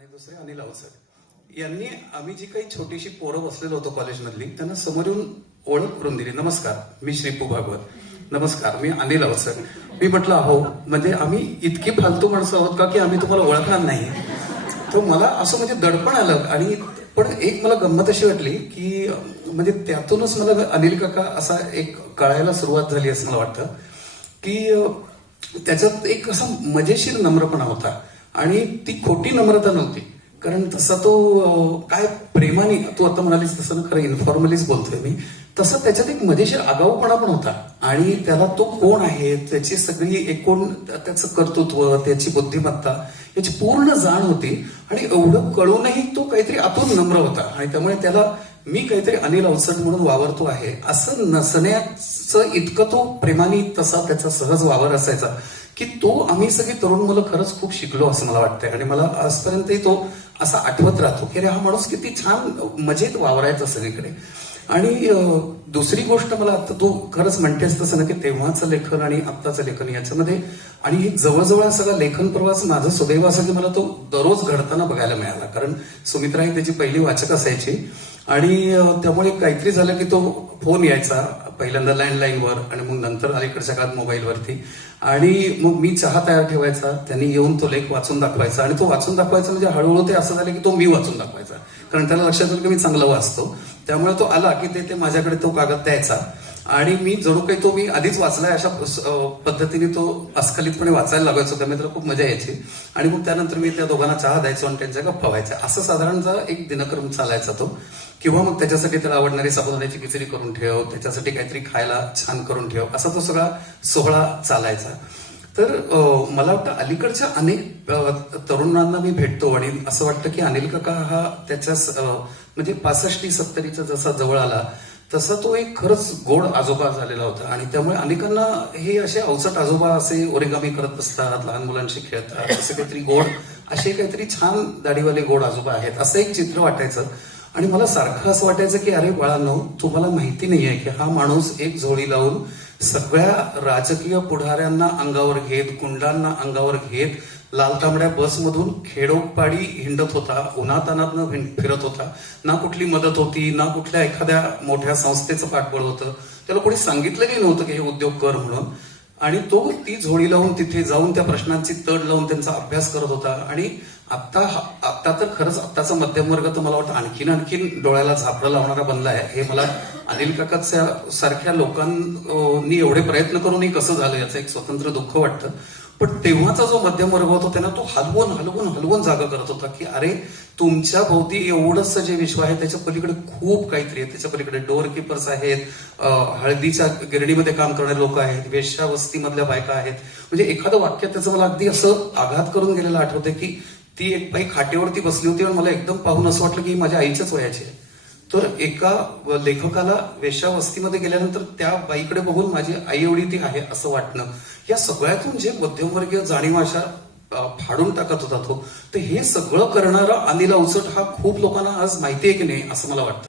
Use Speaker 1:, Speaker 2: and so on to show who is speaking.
Speaker 1: आणि दुसरे अनिल अवसर यांनी आम्ही जी काही छोटीशी पोरं बसलेलो होतो कॉलेजमधली त्यांना समोर येऊन ओळख करून दिली. नमस्कार मी श्रीपू भागवत. नमस्कार मी अनिल अवसर मी म्हटलं अहो म्हणजे आम्ही इतकी फालतू माणसं आहोत का की आम्ही तुम्हाला ओळखणार नाही? तर मला असं म्हणजे दडपण आलं आणि पण एक मला गंमत अशी वाटली की म्हणजे त्यातूनच मला अनिल काका असा एक कळायला सुरुवात झाली असं मला वाटतं की त्याच्यात एक असा मजेशीर नम्रपणा होता. आणि ती खोटी नम्रता नव्हती. कारण तसा तो काय प्रेमाने तू आता म्हणालीस तसं ना खरं इन्फॉर्मलीच बोलतोय मी तसं त्याच्यात एक मजेशीर आगाऊपणा पण होता. आणि त्याला तो कोण आहे त्याची सगळी एकूण त्याचं कर्तृत्व त्याची बुद्धिमत्ता याची पूर्ण जाण होती. आणि एवढं कळूनही तो काहीतरी आतून नम्र होता. आणि त्यामुळे त्याला मी काहीतरी अनिल अवसर म्हणून वावरतो आहे. असं नसण्याचं इतकं तो प्रेमाने तसा त्याचा सहज वावर असायचा. की तो आम्ही सगळी तरुण मुलं खरंच खूप शिकलो असं मला वाटतंय. आणि मला आजपर्यंतही तो असा आठवत राहतो की अरे हा माणूस किती छान मजेत वावरायचा सगळीकडे. आणि दुसरी गोष्ट मला आता तू खरंच म्हणतेस तसं ना की तेव्हाचं लेखन आणि आत्ताचं लेखन याच्यामध्ये आणि हे जवळजवळ सगळा लेखन प्रवास माझं सुदैव असं की मला तो दररोज घडताना बघायला मिळाला. कारण सुमित्रा ही त्याची पहिली वाचक असायची. आणि त्यामुळे काहीतरी झालं की तो फोन यायचा. पहिल्यांदा लँडलाईनवर आणि मग नंतर अलीकडे सगळ्यात मोबाईलवरती आणि मग मी चहा तयार ठेवायचा त्यांनी येऊन तो लेख वाचून दाखवायचा. आणि तो वाचून दाखवायचा म्हणजे हळूहळू ते असं झालं की तो मी वाचून दाखवायचा. कारण त्याला लक्षात आलं की मी चांगलं वाचतो. त्यामुळे तो आला की ते ते माझ्याकडे तो कागद द्यायचा. आणि मी जणू काही तो मी आधीच वाचलाय अशा पद्धतीने तो अस्खलितपणे वाचायला लागायचो. त्यामुळे त्याला खूप मजा यायची. आणि मग त्यानंतर मी त्या दोघांना चहा द्यायचो आणि त्यांच्या गप्पा व्हायच्या. असं साधारणतः एक दिनक्रम चालायचा तो. किंवा मग त्याच्यासाठी त्याला आवडणारी साबुदाण्याची खिचडी करून ठेव त्याच्यासाठी काहीतरी खायला छान करून ठेव. असा तो सगळा सोहळा चालायचा. तर मला वाटतं अलीकडच्या अनेक तरुणांना मी भेटतो आणि असं वाटतं की अनिल काका हा त्याच्या म्हणजे पासष्टी सत्तरीचा जसा जवळ आला तसा तो एक खरंच गोड आजोबा झालेला होता. आणि त्यामुळे अनेकांना हे असे अवचट आजोबा असे ओरिगामी करत असतात लहान मुलांशी खेळतात असे काहीतरी गोड असे काहीतरी छान दाढीवाले गोड आजोबा आहेत असं एक चित्र वाटायचं. आणि मला सारखं असं वाटायचं की अरे बाळांनो तुम्हाला माहिती नाहीये की हा माणूस एक झोळी लावून सगळ्या राजकीय पुढाऱ्यांना अंगावर घेत गुंडांना अंगावर घेत लालतांबड्या बसमधून खेडोपाडी हिंडत होता. उन्हातानातनं फिरत होता. ना कुठली मदत होती ना कुठल्या एखाद्या मोठ्या संस्थेचं पाठबळ होतं. त्याला कोणी सांगितलंही नव्हतं की हे उद्योग कर म्हणून. आणि तो ती झोळी लावून तिथे जाऊन त्या प्रश्नांची तड लावून त्यांचा अभ्यास करत होता. आणि आता आत्ता तर खरंच आत्ताचा मध्यम वर्ग तर मला वाटतं आणखीन आणखीन डोळ्याला झापडं लावणारा बनला आहे. हे मला अनिल काकाच्या सारख्या लोकांनी एवढे प्रयत्न करूनही कसं झालं याचं एक स्वतंत्र दुःख वाटतं. पण तेव्हाचा जो मध्यम वर्ग होता त्यांना तो हलवून हलवून हलवून जागा करत होता की अरे तुमच्या भोवती एवढंच जे विश्व आहे त्याच्या पलीकडे खूप काहीतरी आहे. त्याच्या पलीकडे डोअर किपर्स आहेत हळदीच्या गिरणीमध्ये काम करणारे लोक आहेत वेश्यावस्तीमधल्या बायका आहेत. म्हणजे एखादं वाक्य त्याचं मला अगदी असं आघात करून गेलेलं आठवते की ती एक बाई खाटेवरती बसली होती आणि मला एकदम पाहून असं वाटलं की माझ्या आईच्याच वयाची आहे. तर एका लेखकाला वेशावस्तीमध्ये गेल्यानंतर त्या बाईकडे बघून माझी आई एवढी ती आहे असं वाटणं. या सगळ्यातून जे मध्यमवर्गीय जाणीव अशा फाडून टाकत होता तो तर हे सगळं करणारा अनिल अवचट हा खूप लोकांना आज माहिती आहे की नाही असं मला वाटतं.